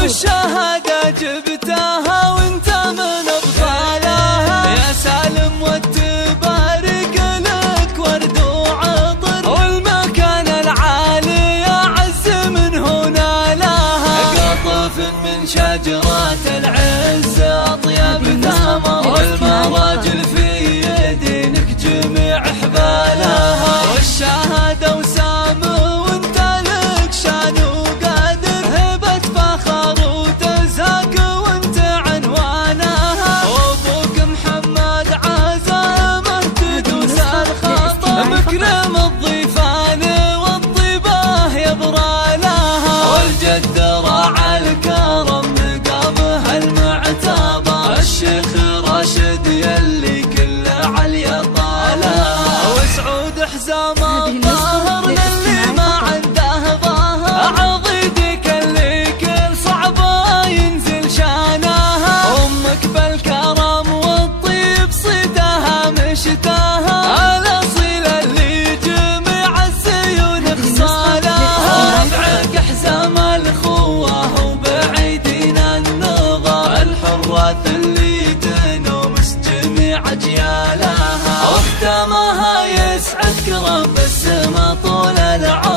والشهادة جبتها وانت من ابطالها يا سالم، والتبارك لك ورد وعطر، والمكان العالي اعز من هنا لها. قطف من شجرات العز اطيب ثمر، والمراجل في يدينك جميع حبالها. والشهادة وسام وانت لك شان وقادر، هبة فخر وتزهاك وانت عنوانها. وابوك محمد عزائمه تدوس الخطر، مكرم الضيفان والطيبه يبرى لها. والجد راعى الكرم مقامه المعتبر، الشيخ راشد يلي كله عليا طالها. وسعود حزام الظاهر للي ما عنده ظاهر، عضيدك اللي كل صعبه ينزل شانها. امك بالكرم والطيب صيدها مشتاها، الاصيل اللي جميع الزيون خصالها. ربعك حزام الاخوه وبعيدين النظر، الحراث اللي تنومس جميع اجيالها. واختامها يسعدك رب السما طول العمر.